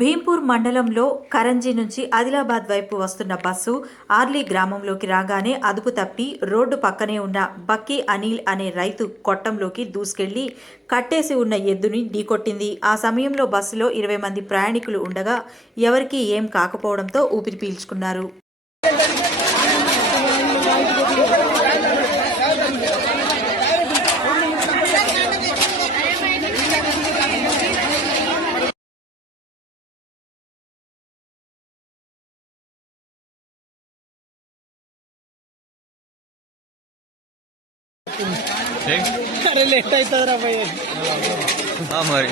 భీంపూర్ మండలంలో కరంజీ నుంచి ఆదిలాబాద్ వైపు వస్తున్న బస్సు ఆర్లీ గ్రామంలోకి రాగానే అదుపు తప్పి రోడ్డు పక్కనే ఉన్న బక్కీ అనిల్ అనే రైతు కొట్టంలోకి దూసుకెళ్లి కట్టేసి ఉన్న ఎద్దుని ఢీకొట్టింది. ఆ సమయంలో బస్సులో 20 మంది ప్రయాణికులు ఉండగా ఎవరికీ ఏం కాకపోవడంతో ఊపిరి పీల్చుకున్నారు. अरे लेट అవుతుందిరా భయ్య. మరి